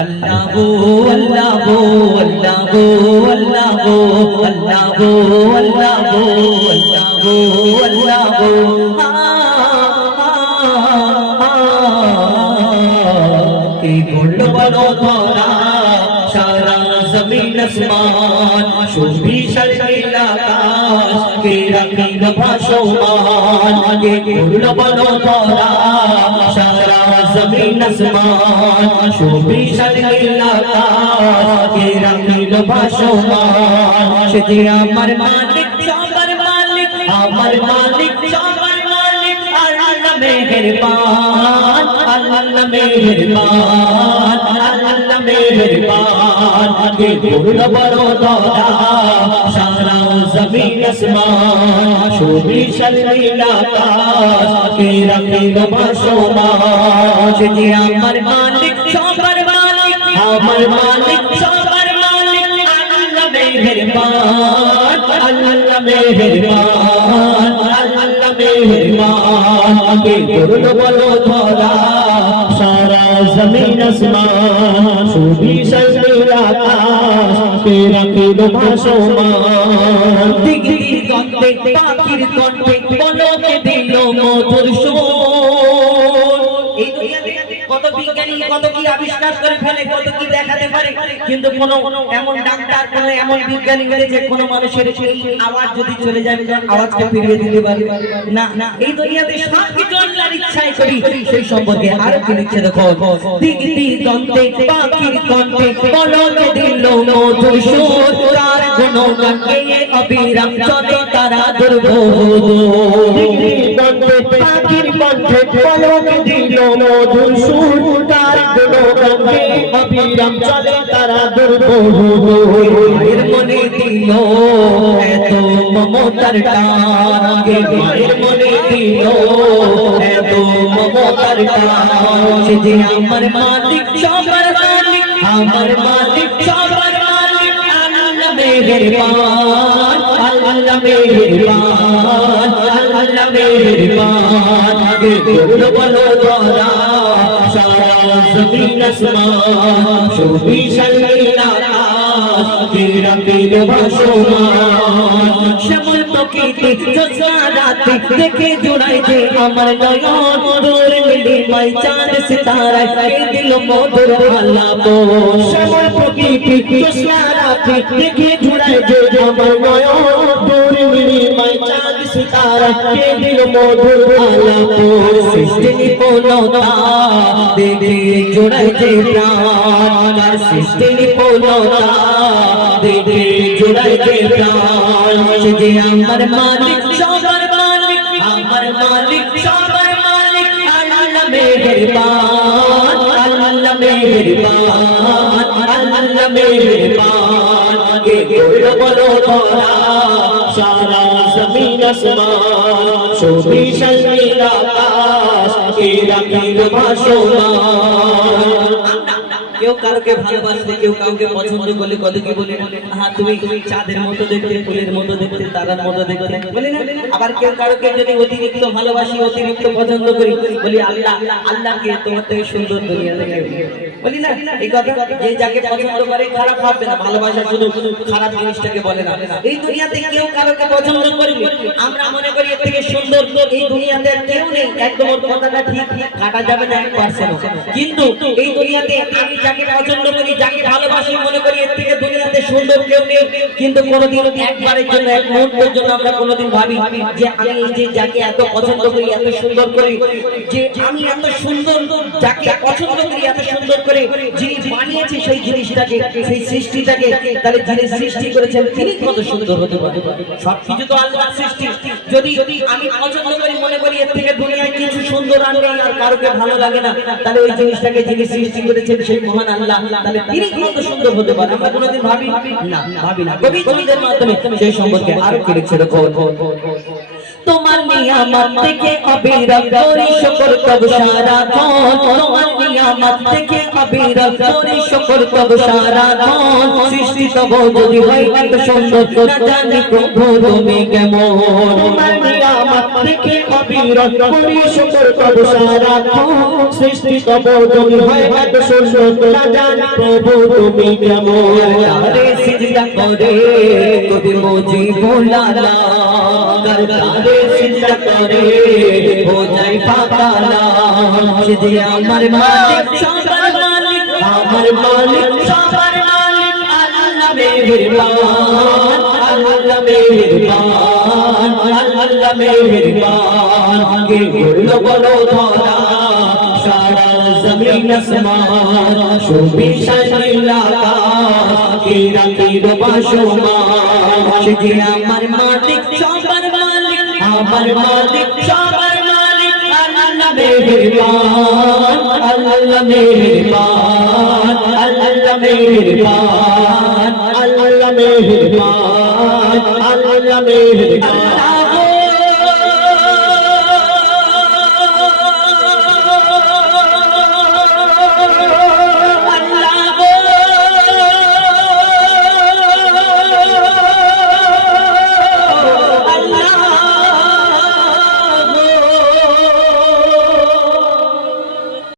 अल्लाह गो अल्लाह गो अल्लाह गो अल्लाह गो अल्लाह गो अल्लाह गो अल्लाह गो अल्लाह गो के गोल्ड बनो तोरा सारा जमीन आसमान शोभी शर्मिल आकाश के रखील भाषोमान के गोल्ड बनो तोरा सारा जमीन आसमान शोभी शर्मिल आकाश के रखील भाषोमान से আমার মালিক সবার মালিক আমার মালিক সবার মালিক আল্লাহ মেহেরবান আল্লাহ মেহেরবান আল্লাহ মেহেরবান কে বড় বড় দয়া সারা জমিন আসমান শোভি শর্মিল আকাশ কে রাখিল ভাসমান যে আমার মালিক সবার মালিক আমার মালিক সবার মালিক আল্লাহ মেহেরবান আল্লাহ মেহেরবান আল্লাহ মেহেরবান কে বড় বড় দয়া सारा जमीन आसमान शोभी शर्मिल आकाश के रखील भाषोमान दिग दिग कण्ठे पाखिर कण्ठे पलके दिल मधुर সুর এই দুনিয়াতে কত বিজ্ঞানী কত কি আবিষ্কার করে ফেলে কত কি দেখাতে পারে কিন্তু কোন এমন ডাক্তার কোন এমন বিজ্ঞানী বলেছে কোন মানুষের সেই আওয়াজ যদি চলে যায় আওয়াজকে ফিরিয়ে দিতে পারে না না এই দুনিয়াতে সব কিছু আল্লাহর ইচ্ছায় করি সেই সম্পর্কে আর কি লিখছে দেখো দিগ দিগ কণ্ঠে পাখির কণ্ঠে পলকে দিল মধুর সুর তার গুণগান গেয়ে অবিরাম চলে তারা দুর্বোধ দিগ দিগ কণ্ঠে পাখির কণ্ঠে পলকে দিল মধুর সুর তার গুণগান গেয়ে অবিরাম চলে তারা দুর্বোধ এর মনে দিল এত মমতার টান কে এর মনে দিল এত মমতার টান যে আমার মালিক সবার মালিক আমার মালিক সবার মালিক আল্লাহ মেহেরবান আল্লাহ মেহেরবান আল্লাহ মেহেরবান কে বড় বড় দয়া সারা জমিন আসমান শোভি শর্মিল আকাশ কে রাখিল ভাসমান শ্যামল প্রকৃতি জ্যোৎস্না রাতে দেখে জোড়াই যে আমার নয়ন দূর নীলিমায় চাঁদ সিতারায় কে দিল মধুর আলাপ শ্যামল প্রকৃতি জ্যোৎস্না রাতে দেখে জোড়াই যে আমার নয়ন দূর নীলিমায় চাঁদ সিতারায় কে দিল মধুর আলাপ সৃষ্টি নিপুণতা দেখে জোড়াই যে প্রাণ আর সৃষ্টি নিপুণতা দেখে জোড়াই যে প্রাণ যে আমার মালিক সবার মালিক আমার মালিক সবার মালিক আল্লাহ মেহেরবান আল্লাহ মেহেরবান আল্লাহ মেহেরবান কে বড় বড় দয়া সারা জমিন আসমান শোভি শর্মিল আকাশ কে রাখিল ভাসমান কেউ কাউকে ভালোবাসলে কেউ কাউকে পছন্দ করলে কত কি বলে হ্যাঁ তুমি চাঁদের মতো দেখতে ফুলের মতো দেখতে তারার মতো দেখতে বলি না আবার কেউ কাউকে যদি অতিরিক্ত ভালোবাসি অতিরিক্ত পছন্দ করি বলি আল্লাহ আল্লাহকে তোমার থেকে সুন্দর দুনিয়া দেখে বলি না এই কথা যে যাকে পছন্দ করে খারাপ ভাববে না ভালোবাসা শুধু খারাপ জিনিসটাকে বলে না এই দুনিয়াতে কেউ কাউকে পছন্দ করবে আমরা মনে করি এর থেকে সুন্দর এই দুনিয়াতে কেউ নেই একদম ওর কথাটা ঠিক কাটা যাবে না 1% কিন্তু এই দুনিয়াতে আমি যাকে পছন্দ করি যাকে ভালোবাসি মনে করি এর থেকে দুনিয়াতে সুন্দর কেউ নেই কিন্তু কোনোদিন একবারের জন্য এক মুহূর্তের জন্য আমরা কোনোদিন ভাবি যে আমি এই যে যাকে এত পছন্দ করি এত সুন্দর করি যে আমি এত সুন্দর যাকে পছন্দ করি এত সুন্দর করে যিনি বানিয়েছে সেই জিনিসটাকে সেই সৃষ্টিটাকে তাহলে যিনি সৃষ্টি করেছেন তিনি কত সুন্দর হতে পারে সবকিছু তো আল্লাহর সৃষ্টি যদি আমি পছন্দ করি মনে করি এর থেকে দুনিয়ায় কিছু সুন্দর আর নেই আর কারোকে ভালো লাগে না তাহলে ওই জিনিসটাকে যিনি সৃষ্টি করেছেন সেই মহান আল্লাহ তাহলে তিনি কত সুন্দর হতে পারে আমরা কোনোদিন ভাবি না কবি কবিদের মাধ্যমে সেই সম্পর্কে আরো কি লিখছে দেখো তোমার নিয়ামত থেকে অবিরত করি শুকর তব সারাক্ষণ তোমার নিয়ামত থেকে অবিরত করি শুকর তব সারাক্ষণ সৃষ্টি তব যদি হয় এত সুন্দর না জানি প্রভু তুমি কেমন তোমার নিয়ামত থেকে অবিরত করি শুকর তব সারাক্ষণ সৃষ্টি তব যদি হয় এত সুন্দর না জানি প্রভু তুমি কেমন তারে সিজদা করে কবি মুজিবুল আলা তারে সিজদা করে हो जाए पाताला सिद्धि আমার মালিক সবার মালিক আমার মালিক সবার মালিক আল্লাহ মেহেরবান আল্লাহ মেহেরবান আল্লাহ মেহেরবান কে করলো বলো ধরা সারা জমিন আসমান সুবিশাল আকাশ কে রাখিলো বাসমান সিদ্ধি আমার মালিক সবার মালিক আমার মালিক সবার মালিক আল্লাহ মেহেরবান আল্লাহ মেহেরবান আল্লাহ মেহেরবান আল্লাহ মেহেরবান আল্লাহ মেহেরবান